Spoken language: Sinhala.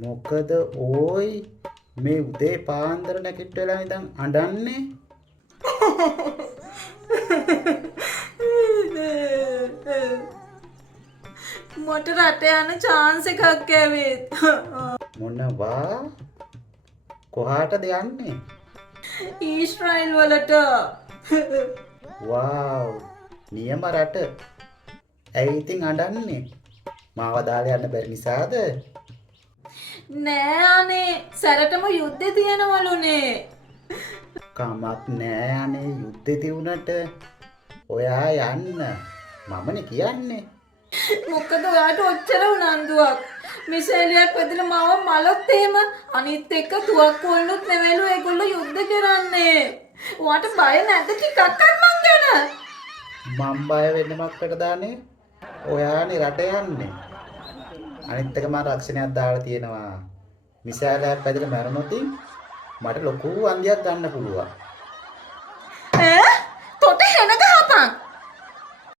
මොකද ඕයි මේ උදේ පාන්දර නැගිටලා ඉඳන් අඬන්නේ? මට රට යන chance එකක් ඇවිත්. මොනවා? කොහාටද යන්නේ? ඊශ්‍රායල් වලට. වාව්! නියම රට. ඇයි ඉතින් අඬන්නේ? මාව දාලා යන්න බැරි නිසාද? නෑ අනේ සැරටම යුද්ධේ තියෙනවලුනේ. කමක් නෑ අනේ යුද්ධේ තියුණට ඔයා යන්න මමනේ කියන්නේ. මොකද ඔයාට ඔච්චර උනන්දුවක්. මිසෙලියක් වැදලා මාව මලොත් එහෙම අනිත් එක්ක තුවක්කු වලුත් නෙවෙලු ඒගොල්ලෝ යුද්ධ කරන්නේ. ඔයාට බය නැද්ද ටිකක්වත් මං ගැන? මම බය වෙන්නේ මොකටද අනේ? ඔයානේ රට යන්නේ. අනිත් එක මම රක්ෂණයක් දාලා තියෙනවා. මිසයිලයක් වැදලා මැරුණොත් මට ලොකු වන්දියක් ගන්න පුළුවන්.